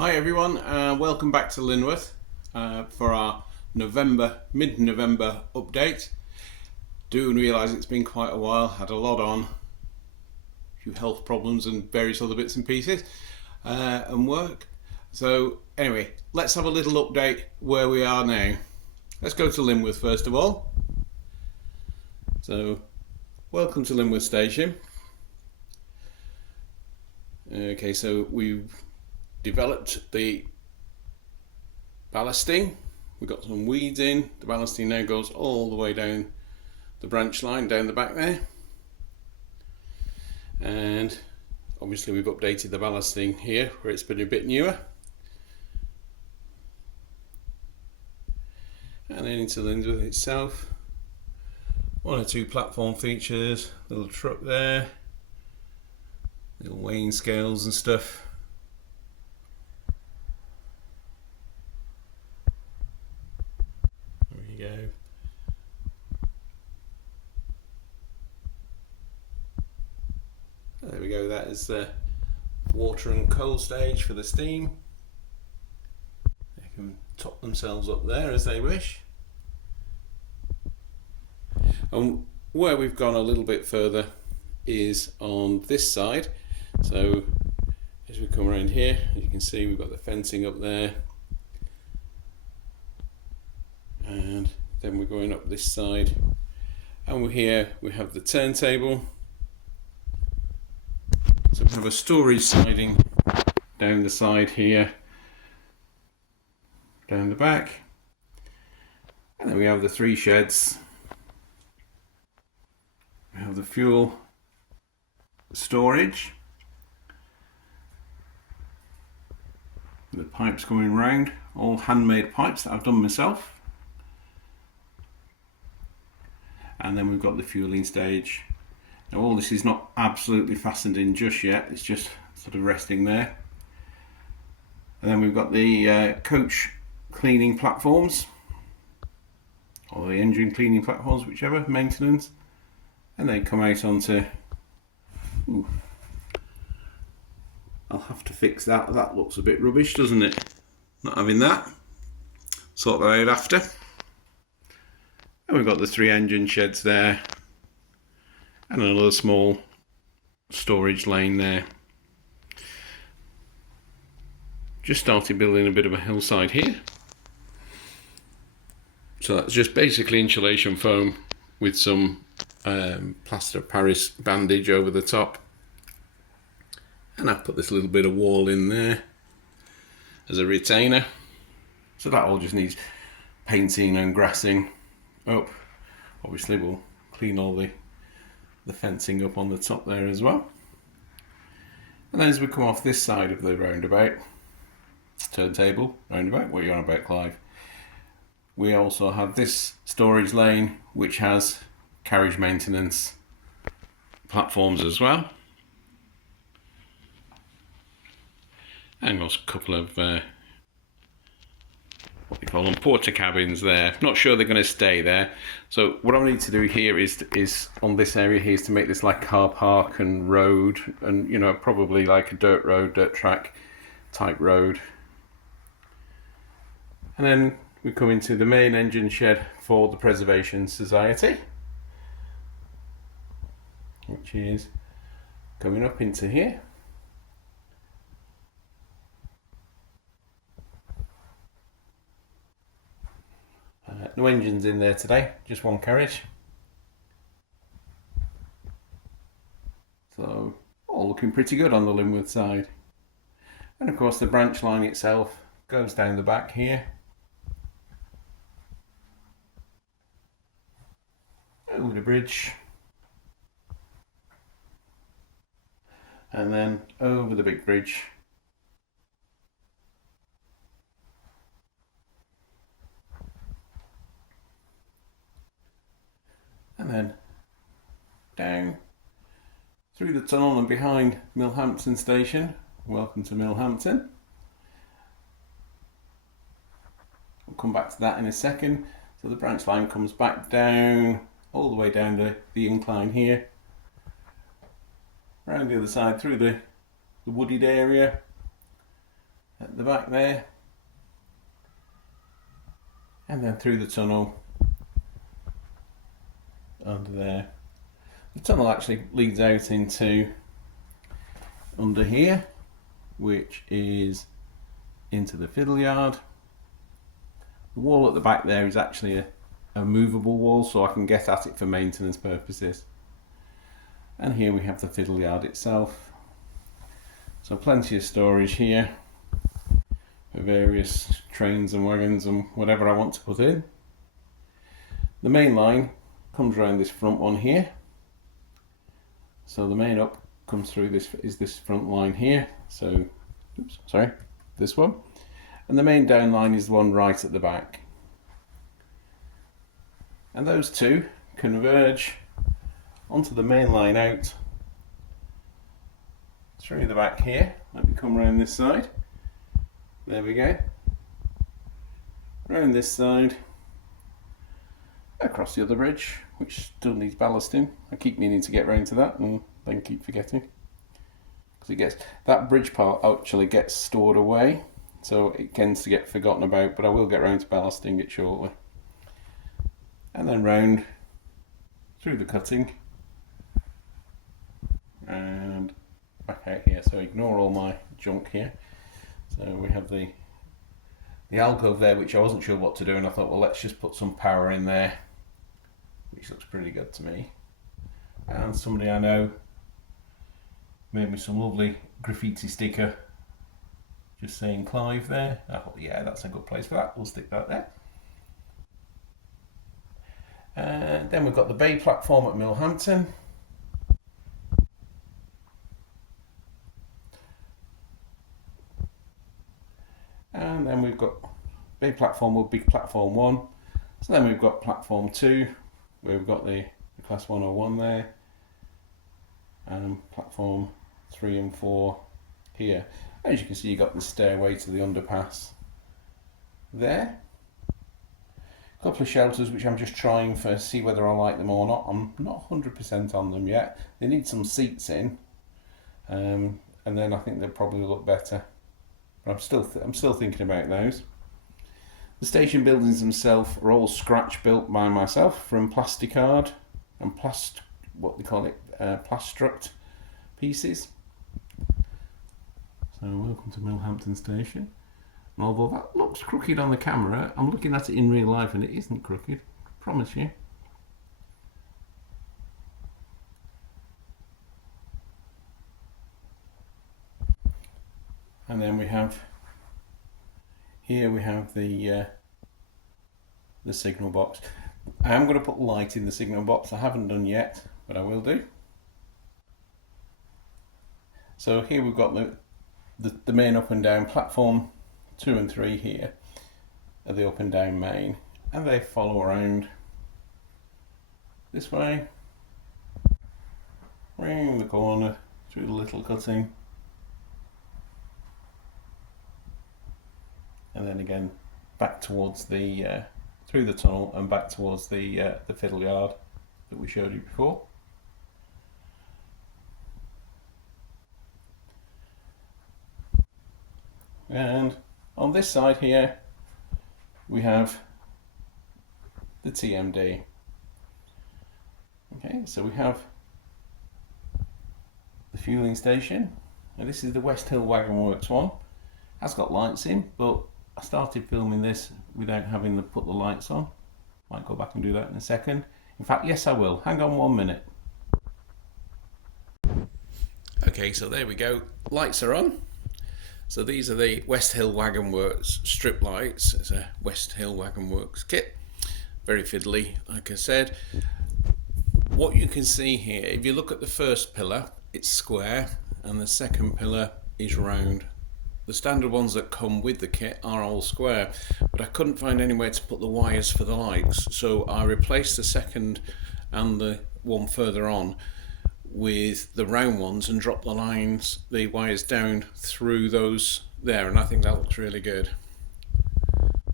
Hi everyone, welcome back to Lyneworth for our mid-November update. Do realise it's been quite a while, had a lot on, a few health problems and various other bits and pieces and work. So anyway, let's have a little update where we are now. Let's go to Lyneworth first of all. So welcome to Lyneworth Station. Okay, so we've developed the ballasting. We've got some weeds in. The ballasting now goes all the way down the branch line down the back there, and obviously we've updated the ballasting here where it's been a bit newer, and then into Lyneworth itself, one or two platform features, little truck there, little weighing scales and stuff. Go. There we go, that is the water and coal stage for the steam. They can top themselves up there as they wish. And where we've gone a little bit further is on this side. So as we come around here, as you can see, we've got the fencing up there. And then we're going up this side, and we're here, we have the turntable. So we have a storage siding down the side here, down the back, and then we have the three sheds. We have the fuel storage, the pipes going round, all handmade pipes that I've done myself. And then we've got the fueling stage. Now all this is not absolutely fastened in just yet, it's just sort of resting there. And then we've got the coach cleaning platforms, or the engine cleaning platforms, whichever, maintenance. And they come out onto, I'll have to fix that, that looks a bit rubbish, doesn't it? Not having that. Sort that out after. And we've got the three engine sheds there, and another small storage lane there. Just started building a bit of a hillside here. So that's just basically insulation foam with some plaster of Paris bandage over the top. And I've put this little bit of wall in there as a retainer. So that all just needs painting and grassing up. Obviously we'll clean all the fencing up on the top there as well. And then as we come off this side of the roundabout, turntable, roundabout, what are you on about, Clive? We also have this storage lane which has carriage maintenance platforms as well. And also a couple of what they call them, porter cabins there. Not sure they're going to stay there. So what I need to do here is on this area here is to make this like car park and road, and you know, probably like a dirt road, dirt track type road. And then we come into the main engine shed for the Preservation Society, which is going up into here. No engines in there today, just one carriage. So all looking pretty good on the Lyneworth side. And of course the branch line itself goes down the back here. Over the bridge. And then over the big bridge. And then down through the tunnel and behind Millhampton Station. Welcome to Millhampton. We'll come back to that in a second. So the branch line comes back down, all the way down the incline here. Around the other side through the wooded area, at the back there, and then through the tunnel under there. The tunnel actually leads out into under here, which is into the fiddle yard. The wall at the back there is actually a movable wall, so I can get at it for maintenance purposes. And here we have the fiddle yard itself. So plenty of storage here for various trains and wagons and whatever I want to put in. The main line comes around this front one here. So the main up comes through this front line here. So, oops, sorry, this one. And the main down line is the one right at the back. And those two converge onto the main line out through the back here. Let me come around this side. There we go. Around this side, across the other bridge, which still needs ballasting. I keep meaning to get round to that and then keep forgetting. Because that bridge part actually gets stored away, so it tends to get forgotten about, but I will get round to ballasting it shortly. And then round through the cutting and back out here, so ignore all my junk here. So we have the alcove there, which I wasn't sure what to do, and I thought, well, let's just put some power in there, which looks pretty good to me. And somebody I know made me some lovely graffiti sticker just saying Clive there. I thought, yeah, that's a good place for that, we'll stick that there. And then we've got the bay platform at Millhampton. And then we've got bay platform will be platform 1. So then we've got platform 2, where we've got the class 101 there. And platform 3 and 4 here. As you can see, you've got the stairway to the underpass there. A couple of shelters which I'm just trying for, see whether I like them or not. I'm not 100% on them yet. They need some seats in, and then I think they'll probably look better. But I'm still thinking about those. The station buildings themselves are all scratch built by myself from plasticard and what they call it, plastruct pieces. So welcome to Millhampton Station. And although that looks crooked on the camera, I'm looking at it in real life and it isn't crooked, I promise you. And then we have the signal box. I am going to put light in the signal box. I haven't done yet, but I will do. So here we've got the main up and down platform 2 and 3 here are the up and down main, and they follow around this way, round the corner, through the little cutting, and then again back towards the through the tunnel and back towards the fiddle yard that we showed you before. And on this side here we have the TMD. Okay, so we have the fueling station, and this is the Westhill Wagon Works one. It has got lights in, but I started filming this without having put the lights on. Might go back and do that in a second. In fact, yes I will. Hang on 1 minute. Okay, so there we go. Lights are on. So these are the Westhill Wagon Works strip lights. It's a Westhill Wagon Works kit. Very fiddly, like I said. What you can see here, if you look at the first pillar, it's square, and the second pillar is round. The standard ones that come with the kit are all square, but I couldn't find anywhere to put the wires for the lights, so I replaced the second and the one further on with the round ones and drop the wires down through those there, and I think that looks really good,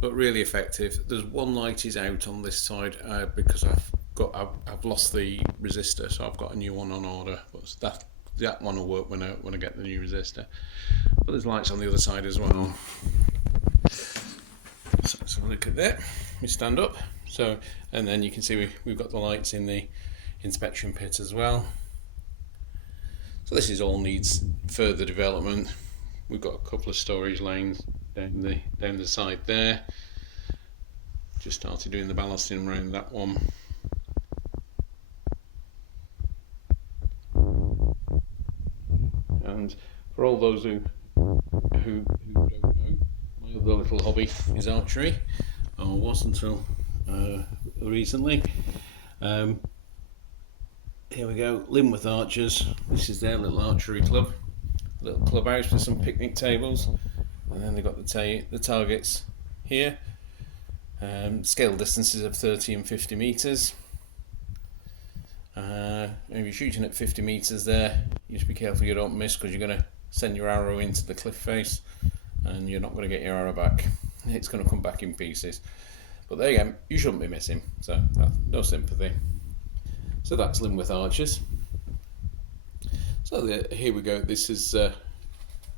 but really effective. There's one light is out on this side because I've lost the resistor, so I've got a new one on order, but that that one will work when I get the new resistor. But there's lights on the other side as well. So let's have a look at that. We stand up. So, and then you can see we've got the lights in the inspection pit as well. So this is all needs further development. We've got a couple of storage lanes down the side there. Just started doing the ballasting around that one. And for all those who don't know, my other little hobby is archery, or was until recently. Here we go, Lyneworth Archers. This is their little archery club, little clubhouse with some picnic tables, and then they've got the targets here. Scale distances of 30 and 50 metres. If you're shooting at 50 metres there, you just be careful you don't miss, because you're going to send your arrow into the cliff face and you're not going to get your arrow back. It's going to come back in pieces. But there you go, you shouldn't be missing, so no sympathy. So that's Lyneworth Archers. So here we go, this is the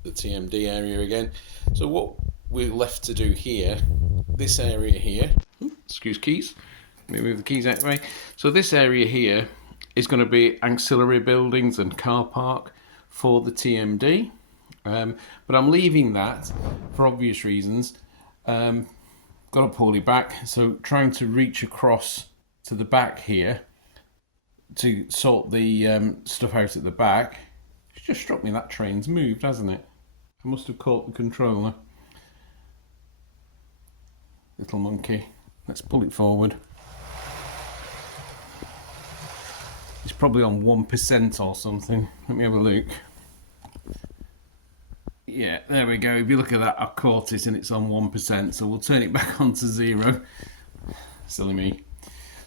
TMD area again. So what we're left to do here, this area here, excuse keys, let me move the keys out of the way. So this area here is going to be ancillary buildings and car park for the TMD, but I'm leaving that for obvious reasons. Got a poorly back, so trying to reach across to the back here to sort the stuff out at the back. It's just struck me that train's moved, hasn't it? I must have caught the controller. Little monkey. Let's pull it forward. It's probably on 1% or something. Let me have a look. Yeah, there we go. If you look at that, I caught it and it's on 1%. So we'll turn it back on to 0. Silly me.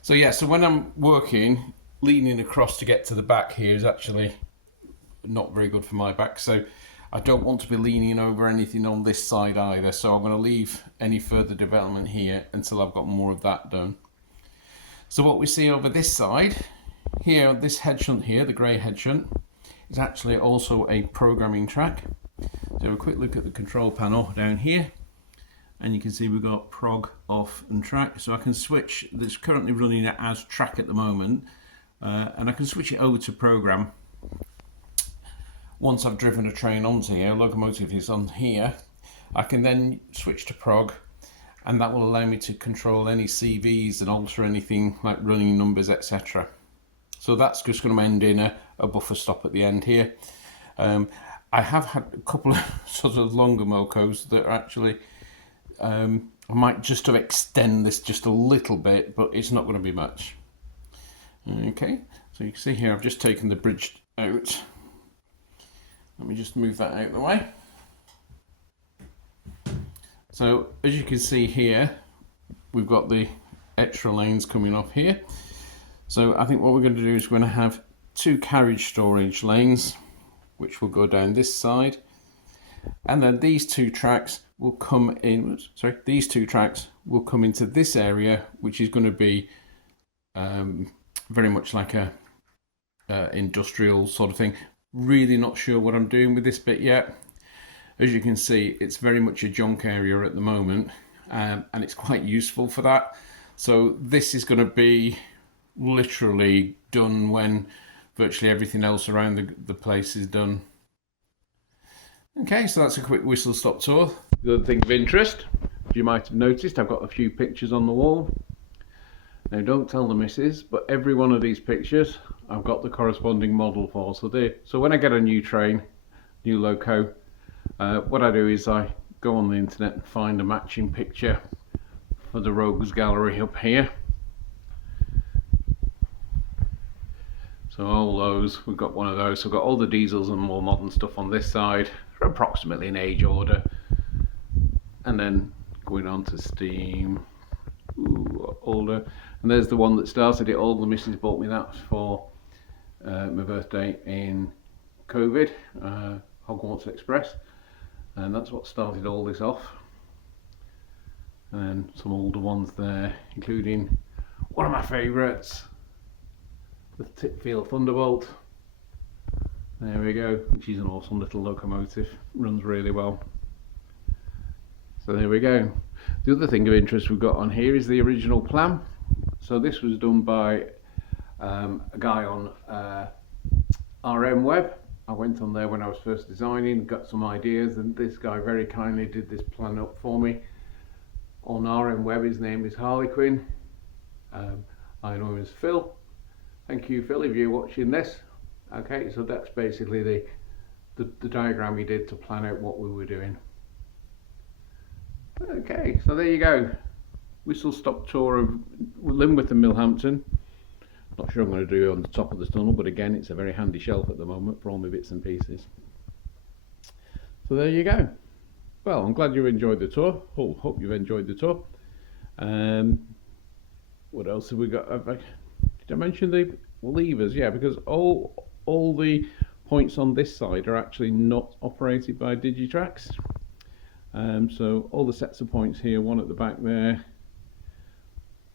So yeah, so when I'm working, leaning across to get to the back here is actually not very good for my back. So I don't want to be leaning over anything on this side either. So I'm going to leave any further development here until I've got more of that done. So what we see over this side, here, this head shunt here, the grey head shunt, is actually also a programming track. So a quick look at the control panel down here, and you can see we've got prog, off and track. So I can switch, this currently running it as track at the moment, and I can switch it over to program. Once I've driven a train onto here, locomotive is on here, I can then switch to prog, and that will allow me to control any CVs and alter anything like running numbers, etc. So that's just going to end in a buffer stop at the end here. I have had a couple of sort of longer mocos that are actually, I might just have extend this just a little bit, but it's not going to be much. Okay, so you can see here I've just taken the bridge out. Let me just move that out of the way. So as you can see here, we've got the extra lanes coming off here. So I think what we're going to do is we're going to have 2 carriage storage lanes, which will go down this side, and then these 2 tracks will come in. Sorry, these 2 tracks will come into this area, which is going to be very much like a industrial sort of thing. Really not sure what I'm doing with this bit yet. As you can see, it's very much a junk area at the moment, and it's quite useful for that. So this is going to be literally done when virtually everything else around the place is done. Okay, so that's a quick whistle stop tour. The other thing of interest, as you might have noticed, I've got a few pictures on the wall. Now don't tell the missus, but every one of these pictures I've got the corresponding model for. So when I get a new train, new loco, what I do is I go on the internet and find a matching picture for the Rogues Gallery up here. So all those, we've got one of those. So we've got all the diesels and more modern stuff on this side, approximately in age order. And then going on to steam, older. And there's the one that started it all. The missus bought me that for my birthday in COVID, Hogwarts Express. And that's what started all this off. And then some older ones there, including one of my favourites, the Tipfield Thunderbolt, There we go, which is an awesome little locomotive, runs really well. So there we go. The other thing of interest we've got on here is the original plan. So this was done by a guy on RM Web. I went on there when I was first designing, got some ideas, and this guy very kindly did this plan up for me on RM Web. His name is Harlequin. I know him as Phil. Thank you, Phil, if you're watching this. Okay, so that's basically the diagram he did to plan out what we were doing. Okay, so there you go. Whistle stop tour of Lyneworth and Millhampton. Not sure I'm going to do it on the top of the tunnel, but again, it's a very handy shelf at the moment for all my bits and pieces. So there you go. Well, I'm glad you enjoyed the tour. Hope you've enjoyed the tour. What else have we got? Did I mention the levers? Yeah, because all the points on this side are actually not operated by Digitrax. So all the sets of points here, one at the back there,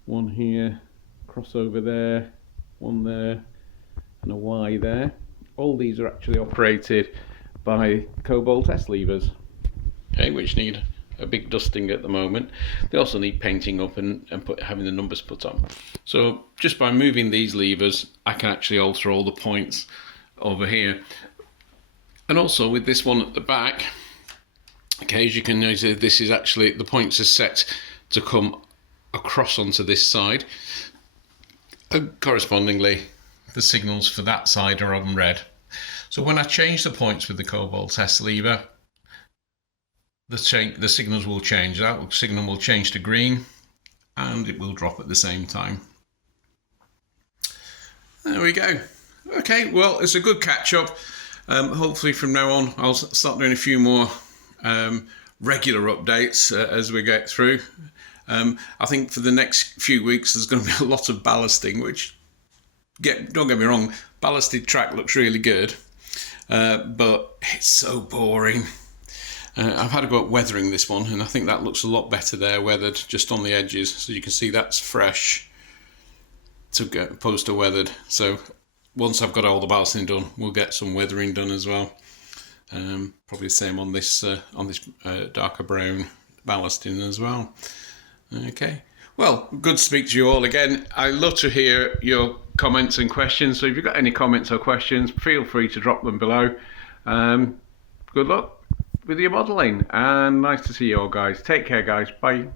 one here, crossover there, one there, and a Y there. All these are actually operated by Cobalt S levers, okay, which need a big dusting at the moment. They also need painting up and having the numbers put on. So just by moving these levers, I can actually alter all the points over here. And also with this one at the back, okay, as you can notice, this is actually, the points are set to come across onto this side. And correspondingly, the signals for that side are on red. So when I change the points with the Cobalt S lever, the signals will change. That signal will change to green and it will drop at the same time. There we go. Okay, well, it's a good catch up. Hopefully from now on I'll start doing a few more regular updates as we get through. I think for the next few weeks there's going to be a lot of ballasting, which, don't get me wrong, ballasted track looks really good, but it's so boring. I've had a go at weathering this one, and I think that looks a lot better there, weathered just on the edges. So you can see that's fresh opposed to weathered. So once I've got all the ballasting done, we'll get some weathering done as well. Probably the same on this darker brown ballasting as well. Okay, well, good to speak to you all again. I love to hear your comments and questions, so if you've got any comments or questions, feel free to drop them below. Good luck with your modelling, and nice to see you all, guys. Take care, guys. Bye.